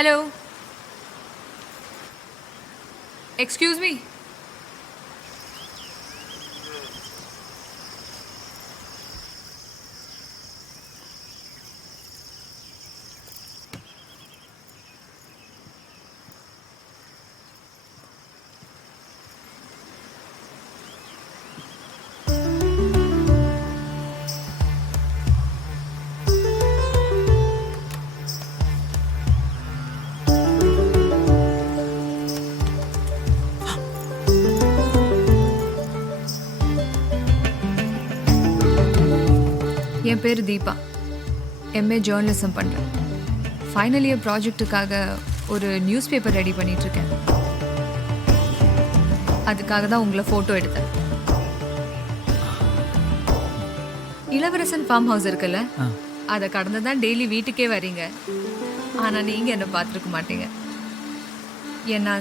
Hello, excuse me. என் பேர் Deepa. MA journalism பண்ணுறேன். ஃபைனல் இயர் ப்ராஜெக்ட்டுக்காக ஒரு நியூஸ் பேப்பர் ரெடி பண்ணிகிட்ருக்கேன். அதுக்காக தான் உங்களை ஃபோட்டோ எடுத்தேன். இளவரசன் ஃபார்ம் ஹவுஸ் இருக்குல்ல, அதை கடந்து தான் டெய்லி வீட்டுக்கே வரீங்க. ஆனால் நீங்கள் என்னை பார்த்துருக்க மாட்டீங்க. ஏன்னா